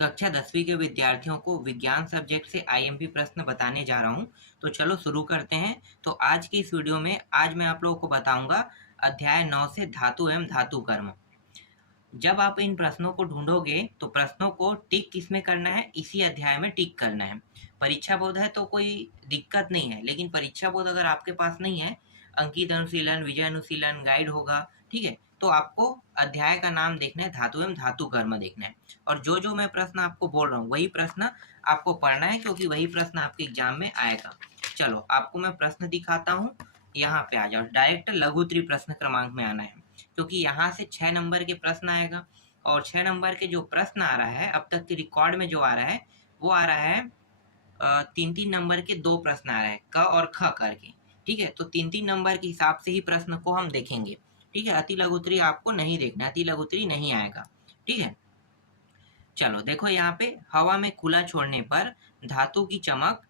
कक्षा 10वीं के विद्यार्थियों को विज्ञान सब्जेक्ट से आईएमपी प्रश्न बताने जा रहा हूं। तो चलो शुरू करते हैं। तो आज की इस वीडियो में आज मैं आप लोगों को बताऊंगा अध्याय 9 से धातु एवं धातु कर्म। जब आप इन प्रश्नों को ढूंढोगे तो प्रश्नों को टिक किसमें करना है, इसी अध्याय में टिक करना है। परीक्षा बोध है तो कोई दिक्कत नहीं है, लेकिन परीक्षा बोध अगर आपके पास नहीं है, अंकित अनुशीलन, विजय अनुशीलन, गाइड होगा, ठीक है, तो आपको अध्याय का नाम देखना है, धातु एवं धातु कर्म देखना है। और जो जो मैं प्रश्न आपको बोल रहा हूँ वही प्रश्न आपको पढ़ना है, क्योंकि वही प्रश्न आपके एग्जाम में आएगा। चलो आपको मैं प्रश्न दिखाता हूँ। यहाँ पे आ जाओ, डायरेक्ट लघु उत्तरीय प्रश्न क्रमांक में आना है, क्योंकि यहाँ से 6 नंबर के प्रश्न आएगा। और 6 नंबर के जो प्रश्न आ रहा है अब तक के रिकॉर्ड में जो आ रहा है वो आ रहा है 3-3 नंबर के 2 प्रश्न आ रहे हैं, क और ख करके। ठीक है, तो 3-3 नंबर के हिसाब से ही प्रश्न को हम देखेंगे। ठीक है, अति लघु उत्तरीय आपको नहीं देखना, अति लघु उत्तरीय नहीं आएगा। ठीक है, चलो देखो यहाँ पे, हवा में खुला छोड़ने पर धातु की चमक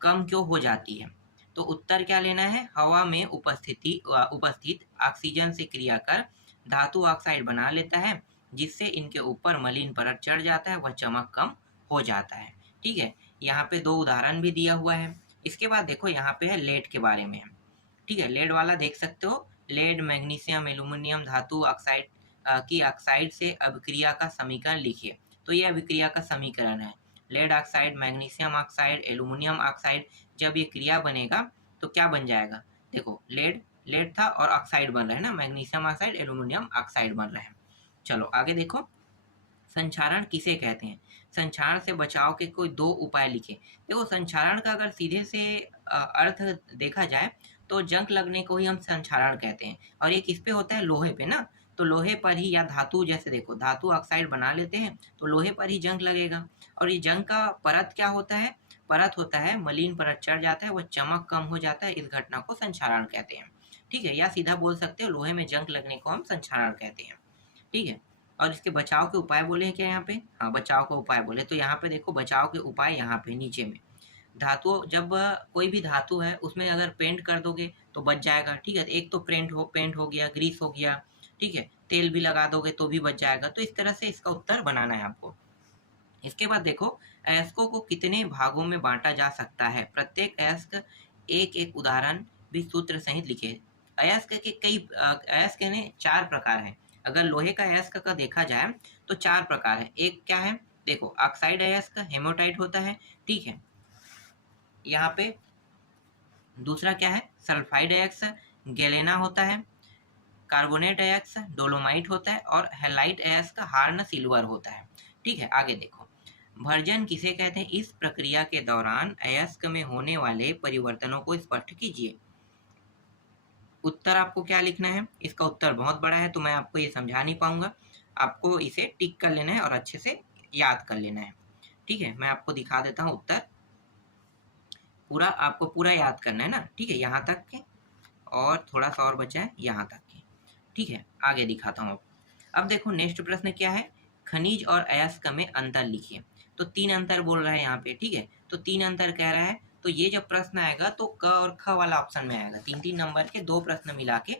कम क्यों हो जाती है? तो उत्तर क्या लेना है, हवा में उपस्थित ऑक्सीजन से क्रिया कर धातु ऑक्साइड बना लेता है, जिससे इनके ऊपर मलिन परत चढ़ जाता है, वह चमक कम हो जाता है। ठीक है, यहाँ पे 2 उदाहरण भी दिया हुआ है। इसके बाद देखो यहाँ पे है लेड के बारे में। ठीक है, लेड वाला देख सकते हो, लेड, मैग्नीशियम, एल्यूमिनियम धातु ऑक्साइड की ऑक्साइड से अभिक्रिया का समीकरण लिखिए। तो ये अभिक्रिया का समीकरण है, lead oxide, magnesium oxide, aluminium oxide. जब ये क्रिया बनेगा तो क्या बन जाएगा? देखो लेड लेड था और ऑक्साइड बन रहा है ना, मैग्नीशियम ऑक्साइड, एल्यूमिनियम ऑक्साइड बन रहा है। चलो आगे देखो, संक्षारण किसे कहते हैं? संक्षारण से बचाव के कोई 2 उपाय लिखे। देखो संक्षारण का अगर सीधे से अर्थ देखा जाए तो जंग लगने को ही हम संक्षारण कहते हैं। और ये किस पे होता है? लोहे पे ना। तो लोहे पर ही, या धातु, जैसे देखो धातु ऑक्साइड बना लेते हैं तो लोहे पर ही जंग लगेगा। और ये जंग का परत क्या होता है? परत होता है, मलिन परत चढ़ जाता है, वह चमक कम हो जाता है, इस घटना को संक्षारण कहते हैं। ठीक है, या सीधा बोल सकते हो लोहे में जंग लगने को हम संक्षारण कहते हैं। ठीक है, और इसके बचाव के उपाय बोले हैं क्या यहाँ पे? हाँ, बचाव का उपाय बोले तो यहाँ पे देखो बचाव के उपाय यहाँ पे नीचे में। धातु, जब कोई भी धातु है उसमें अगर पेंट कर दोगे तो बच जाएगा। ठीक है, एक तो पेंट हो गया, ग्रीस हो गया। ठीक है, तेल भी लगा दोगे तो भी बच जाएगा। तो इस तरह से इसका उत्तर बनाना है आपको। इसके बाद देखो, अयस्कों को कितने भागों में बांटा जा सकता है? प्रत्येक अयस्क एक एक उदाहरण भी सूत्र सहित लिखे। अयस्क के अयस्क यानी 4 प्रकार हैं। अगर लोहे का अयस्क का देखा जाए तो 4 प्रकार है। एक क्या है? देखो ऑक्साइड अयस्क, हेमाटाइट होता है। ठीक है, यहाँ पे दूसरा क्या है? सल्फाइड अयस्क, गैलेना होता है। कार्बोनेट अयस्क डोलोमाइट होता है। और हैलाइट अयस्क हार्न सिल्वर होता है। ठीक है, आगे देखो, भर्जन किसे कहते हैं? इस प्रक्रिया के दौरान अयस्क में होने वाले परिवर्तनों को स्पष्ट कीजिए। उत्तर आपको क्या लिखना है? इसका उत्तर बहुत बड़ा है तो मैं आपको ये समझा नहीं पाऊंगा, आपको इसे टिक कर लेना है और अच्छे से याद कर लेना है। ठीक है, मैं आपको दिखा देता हूँ उत्तर, पूरा आपको पूरा याद करना है ना। ठीक है, यहाँ तक के और थोड़ा सा और बचा है यहाँ तक के। ठीक है, आगे दिखाता हूँ। अब देखो नेक्स्ट प्रश्न क्या है, खनिज और अयस्क में अंतर लिखिए। तो 3 अंतर बोल रहा है यहाँ पे। ठीक है, तो 3 अंतर कह रहा है, तो ये जब प्रश्न आएगा तो क और ख वाला ऑप्शन में आएगा। 3-3 नंबर के 2 प्रश्न मिला के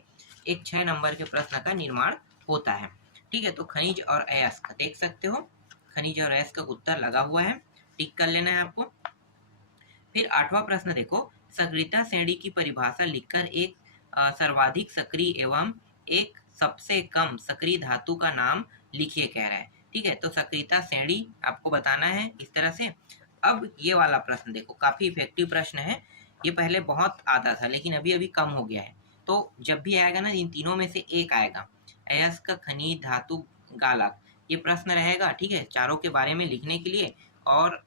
एक 6 नंबर के प्रश्न का निर्माण होता है। ठीक है, तो खनिज और अयस्क देख सकते हो, खनिज और अयस्क का उत्तर लगा हुआ है, टिक कर लेना है आपको। फिर 8वां प्रश्न देखो, सक्रियता श्रेणी की परिभाषा लिखकर एक सर्वाधिक सक्रिय एवं एक सबसे कम सक्रिय धातु का नाम लिखिए कह रहा है। ठीक है, तो सक्रियता श्रेणी आपको बताना है इस तरह से। अब ये वाला प्रश्न देखो, काफी इफेक्टिव प्रश्न है। ये पहले बहुत आता था लेकिन अभी अभी कम हो गया है। तो जब भी आएगा ना, इन तीनों में से एक आएगा, अयस्क, खनिज, धातु, गालक, ये प्रश्न रहेगा। ठीक है, चारों के बारे में लिखने के लिए, और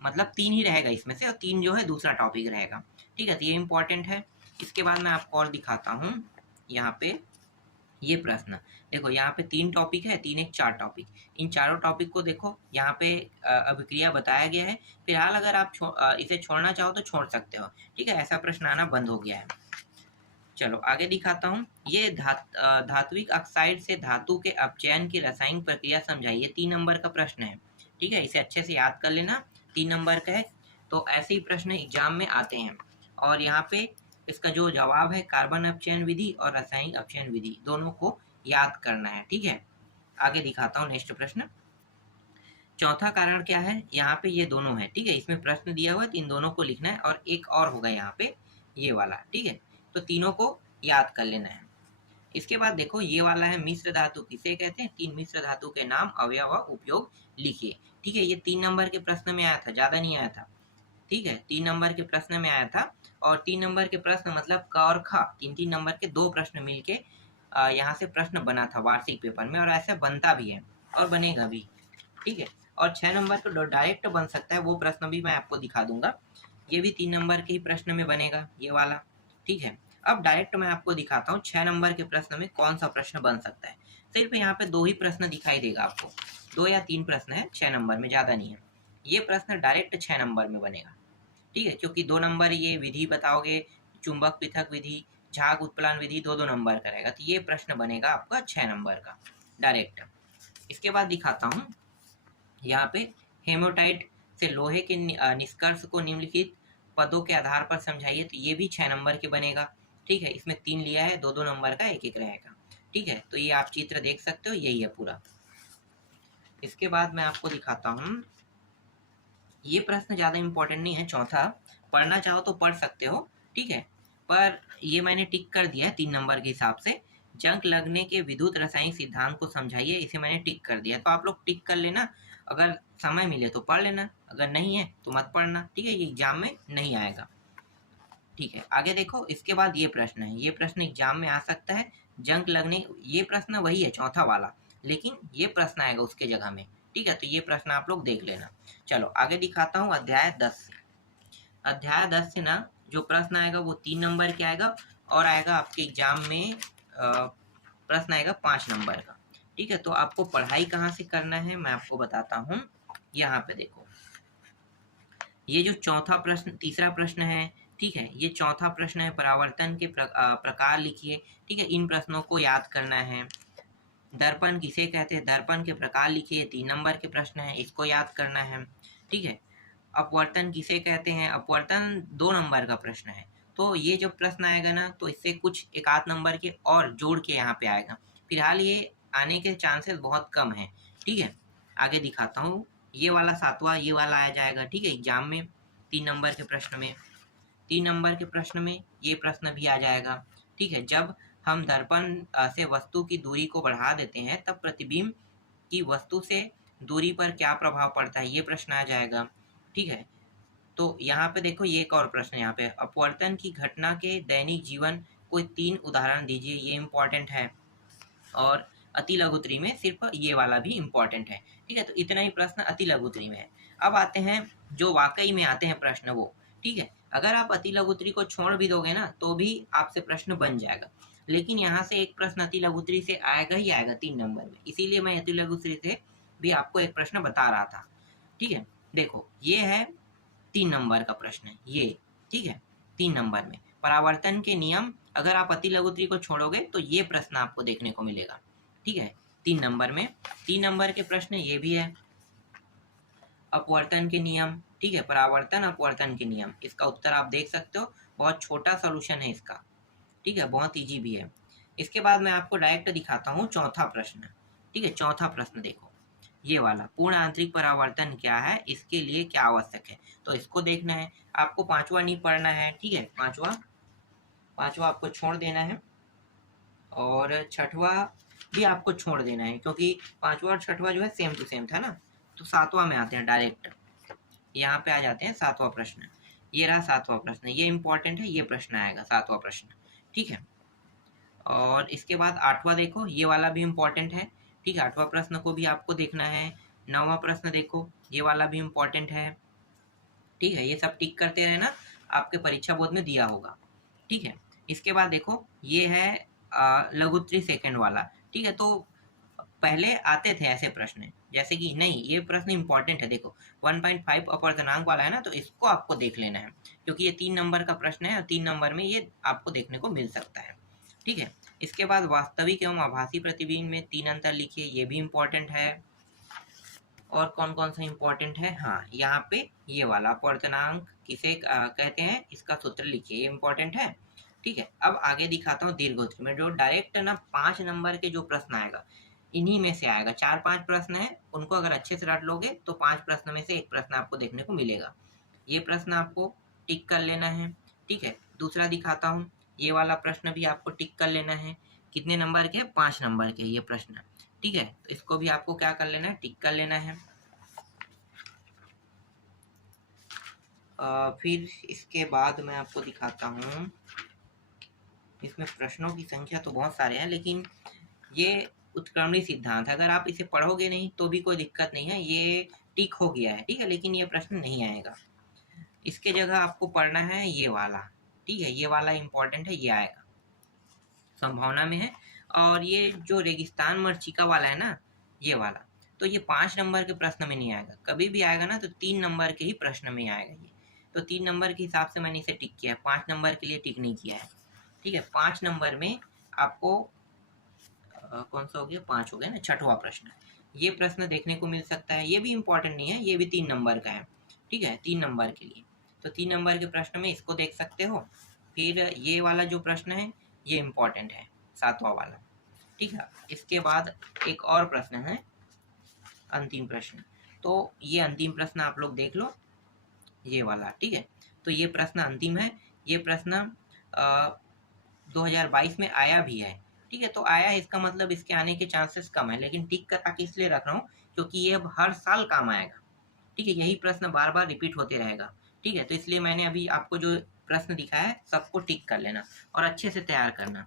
मतलब 3 ही रहेगा इसमें से, और 3 जो है दूसरा टॉपिक रहेगा। ठीक है, तो ये इंपॉर्टेंट है। इसके बाद मैं आपको और दिखाता हूँ यहाँ पे ये प्रश्न। देखो यहाँ पे 3 टॉपिक है, 3 एक 4 टॉपिक। इन चारों टॉपिक को देखो, यहाँ पे अभिक्रिया बताया गया है। फिलहाल अगर आप इसे छोड़ना चाहो तो छोड़ सकते हो। ठीक है, ऐसा प्रश्न आना बंद हो गया है। चलो आगे दिखाता हूँ। ये धात्विक ऑक्साइड से धातु के अपचयन की रासायनिक प्रक्रिया समझाइए। 3 नंबर का प्रश्न है। ठीक है, इसे अच्छे से याद कर लेना, 3 नंबर का है। तो ऐसे ही प्रश्न एग्जाम में आते हैं। और यहाँ पे इसका जो जवाब है, कार्बन अपचयन विधि और रासायनिक अपचयन विधि, दोनों को याद करना है। ठीक है, आगे दिखाता हूँ नेक्स्ट प्रश्न। चौथा कारण क्या है, यहाँ पे ये दोनों है, ठीक है, इसमें प्रश्न दिया हुआ है तो इन दोनों को लिखना है, और एक और होगा यहाँ पे ये वाला, ठीक है। तो तीनों को याद कर लेना है। इसके बाद देखो ये वाला है मिश्र धातु किसे कहते हैं, 3 मिश्र धातु के नाम, अवयव व उपयोग लिखिए, ठीक है। ये 3 नंबर के प्रश्न में आया था, ज्यादा नहीं आया था, ठीक है, 3 नंबर के प्रश्न में आया था। और 3 नंबर के प्रश्न मतलब क और ख, 3-3 नंबर के 2 प्रश्न मिलके यहाँ से प्रश्न बना था वार्षिक पेपर में, और ऐसा बनता भी है और बनेगा भी, ठीक है। और 6 नंबर तो डायरेक्ट बन सकता है, वो प्रश्न भी मैं आपको दिखा दूंगा। ये भी 3 नंबर के ही प्रश्न में बनेगा ये वाला, ठीक है। अब डायरेक्ट मैं आपको दिखाता हूँ 6 नंबर के प्रश्न में कौन सा प्रश्न बन सकता है। सिर्फ यहाँ पे 2 ही प्रश्न दिखाई देगा आपको, 2 या 3 प्रश्न है 6 नंबर में, ज्यादा नहीं है। ये प्रश्न डायरेक्ट 6 नंबर में बनेगा, ठीक है, क्योंकि 2 नंबर ये विधि बताओगे, चुंबक पृथक विधि, झाग उत्प्लान विधि 2-2 नंबर का रहेगा, तो ये प्रश्न बनेगा आपका 6 नंबर का डायरेक्ट। इसके बाद दिखाता हूँ यहाँ पे, हेमोटाइट से लोहे के निष्कर्ष को निम्नलिखित पदों के आधार पर समझाइए, तो ये भी 6 नंबर के बनेगा, ठीक है। इसमें 3 लिया है, 2-2 नंबर का एक एक रहेगा, ठीक है। तो ये आप चित्र देख सकते हो, यही है पूरा। इसके बाद मैं आपको दिखाता हूँ, ये प्रश्न ज्यादा इंपॉर्टेंट नहीं है, चौथा, पढ़ना चाहो तो पढ़ सकते हो, ठीक है, पर ये मैंने टिक कर दिया है 3 नंबर के हिसाब से। जंग लगने के विद्युत रासायनिक सिद्धांत को समझाइए, इसे मैंने टिक कर दिया, तो आप लोग टिक कर लेना, अगर समय मिले तो पढ़ लेना, अगर नहीं है तो मत पढ़ना, ठीक है, ये एग्जाम में नहीं आएगा, ठीक है। आगे देखो, इसके बाद ये प्रश्न है, ये प्रश्न एग्जाम में आ सकता है, जंग लगने, ये प्रश्न वही है चौथा वाला, लेकिन ये प्रश्न आएगा उसके जगह में, ठीक है। तो ये प्रश्न आप लोग देख लेना। चलो आगे दिखाता हूँ अध्याय 10 से। अध्याय 10 से ना जो प्रश्न आएगा वो 3 नंबर के आएगा, और आएगा आपके एग्जाम में प्रश्न आएगा 5 नंबर का, ठीक है। तो आपको पढ़ाई कहाँ से करना है मैं आपको बताता हूँ। यहाँ पे देखो, ये जो चौथा प्रश्न, तीसरा प्रश्न है, ठीक है, ये चौथा प्रश्न है, परावर्तन के प्रकार लिखिए, ठीक है, इन प्रश्नों को याद करना है। दर्पण किसे कहते हैं, दर्पण के प्रकार लिखिए, 3 नंबर के प्रश्न है, इसको याद करना है, ठीक है। अपवर्तन किसे कहते हैं, अपवर्तन 2 नंबर का प्रश्न है, तो ये जब प्रश्न आएगा ना तो इससे कुछ 1-8 नंबर के और जोड़ के यहाँ पे आएगा, फिलहाल ये आने के चांसेस बहुत कम है, ठीक है। आगे दिखाता हूँ, ये वाला 7वां, ये वाला आ जाएगा, ठीक है, एग्जाम में 3 नंबर के प्रश्न में, 3 नंबर के प्रश्न में ये प्रश्न भी आ जाएगा, ठीक है। जब हम दर्पण से वस्तु की दूरी को बढ़ा देते हैं तब प्रतिबिंब की वस्तु से दूरी पर क्या प्रभाव पड़ता है, ये प्रश्न आ जाएगा, ठीक है। तो यहाँ पे देखो, ये एक और प्रश्न यहाँ पे, अपवर्तन की घटना के दैनिक जीवन कोई 3 उदाहरण दीजिए, ये इम्पोर्टेंट है। और अति लघुत्री में सिर्फ ये वाला भी इम्पोर्टेंट है, ठीक है। तो इतना ही प्रश्न अति लघुत्री में है। अब आते हैं जो वाकई में आते हैं प्रश्न वो, ठीक है। अगर आप अति लघुत्री को छोड़ भी दोगे ना तो भी आपसे प्रश्न बन जाएगा, लेकिन यहाँ से एक प्रश्न अति लघुत्री से आएगा ही आएगा 3 नंबर में, इसीलिए मैं अति लघुत्री से भी आपको एक प्रश्न बता रहा था, ठीक है। देखो ये है 3 नंबर का प्रश्न है ये, ठीक है, 3 नंबर में परावर्तन के नियम, अगर आप अति लघुत्री को छोड़ोगे तो ये प्रश्न आपको देखने को मिलेगा, ठीक है, 3 नंबर में। 3 नंबर के प्रश्न ये भी है, अपवर्तन के नियम, ठीक है, परावर्तन अपवर्तन के नियम, इसका उत्तर आप देख सकते हो, बहुत छोटा सॉल्यूशन है इसका, ठीक है, बहुत इजी भी है। इसके बाद मैं आपको डायरेक्ट दिखाता हूँ चौथा प्रश्न, ठीक है। चौथा प्रश्न देखो, ये वाला, पूर्ण आंतरिक परावर्तन क्या है, इसके लिए क्या आवश्यक है, तो इसको देखना है आपको। 5वां नहीं पढ़ना है, ठीक है, पांचवा आपको छोड़ देना है, और 6वां भी आपको छोड़ देना है, क्योंकि 5वां और 6वां जो है सेम टू सेम था ना। तो 7वां में आते हैं डायरेक्ट, यहाँ पे आ जाते हैं 7वां प्रश्न। ये रहा 7वां प्रश्न, ये इंपॉर्टेंट है, ये प्रश्न आएगा 7वां प्रश्न, ठीक है। और इसके बाद 8वां देखो, ये वाला भी इम्पोर्टेंट है, ठीक है, 8वां प्रश्न को भी आपको देखना है। 9वां प्रश्न देखो, ये वाला भी इम्पोर्टेंट है, ठीक है, ये सब टिक करते रहना, आपके परीक्षा बोर्ड में दिया होगा, ठीक है। इसके बाद देखो, ये है लघुत्री सेकंड वाला, ठीक है। तो पहले आते थे ऐसे प्रश्न, जैसे कि नहीं, ये प्रश्न इंपॉर्टेंट है, देखो 1.5 अपवर्तनांक वाला है ना, तो इसको आपको देख लेना है, क्योंकि ये 3 नंबर का प्रश्न है और 3 नंबर में ये आपको देखने को मिल सकता है, ठीक है। इसके बाद वास्तविक एवं आभासी प्रतिबिंब में 3 अंतर लिखिए, ये भी इम्पोर्टेंट है। और कौन कौन सा इम्पोर्टेंट है, हाँ, यहाँ पे ये वाला अपवर्तनांक किसे कहते हैं, इसका सूत्र लिखिए, ये इम्पोर्टेंट है, ठीक है। अब आगे दिखाता हूँ दीर्घोत्तरी में, जो डायरेक्ट ना 5 नंबर के जो प्रश्न आएगा, इन्हीं में से आएगा। 4-5 प्रश्न है, उनको अगर अच्छे से रट लोगे तो 5 प्रश्न में से एक प्रश्न आपको देखने को मिलेगा। ये प्रश्न आपको टिक कर लेना है। ठीक है, दूसरा दिखाता हूँ। ये वाला प्रश्न भी आपको टिक कर लेना है। कितने नंबर के? 5 नंबर के ये प्रश्न। ठीक है, तो इसको भी आपको क्या कर लेना है? टिक कर लेना है। फिर इसके बाद मैं आपको दिखाता हूँ। इसमें प्रश्नों की संख्या तो बहुत सारे हैं, लेकिन ये उत्क्रमणी सिद्धांत है। अगर आप इसे पढ़ोगे नहीं तो भी कोई दिक्कत नहीं है, ये टिक हो गया है। ठीक है, लेकिन ये प्रश्न नहीं आएगा। इसके जगह आपको पढ़ना है ये वाला। ठीक है, ये वाला इंपॉर्टेंट है, ये आएगा, संभावना में है। और ये जो रेगिस्तान मरीचिका वाला है ना, ये वाला, तो ये 5 नंबर के प्रश्न में नहीं आएगा। कभी भी आएगा ना तो 3 नंबर के ही प्रश्न में आएगा ये। तो 3 नंबर के हिसाब से मैंने इसे टिक किया है, 5 नंबर के लिए टिक नहीं किया है। ठीक है, 5 नंबर में आपको कौन सा हो गया? 5 हो गया ना, छठवां प्रश्न। ये प्रश्न देखने को मिल सकता है, ये भी इंपॉर्टेंट नहीं है, ये भी 3 नंबर का है। ठीक है, 3 नंबर के लिए, तो 3 नंबर के प्रश्न में इसको देख सकते हो। फिर ये वाला जो प्रश्न है ये इंपॉर्टेंट है, 7वां वाला। ठीक है, इसके बाद एक और प्रश्न है, अंतिम प्रश्न। तो ये अंतिम प्रश्न आप लोग देख लो, ये वाला। ठीक है, तो ये प्रश्न अंतिम है। ये प्रश्न 2022 में आया भी है। ठीक है, तो आया है, इसका मतलब इसके आने के चांसेस कम है, लेकिन टिक करा के इसलिए रख रहा हूँ क्योंकि ये अब हर साल काम आएगा। ठीक है, यही प्रश्न बार बार रिपीट होते रहेगा। ठीक है, तो इसलिए मैंने अभी आपको जो प्रश्न दिखाया है सबको टिक कर लेना और अच्छे से तैयार करना।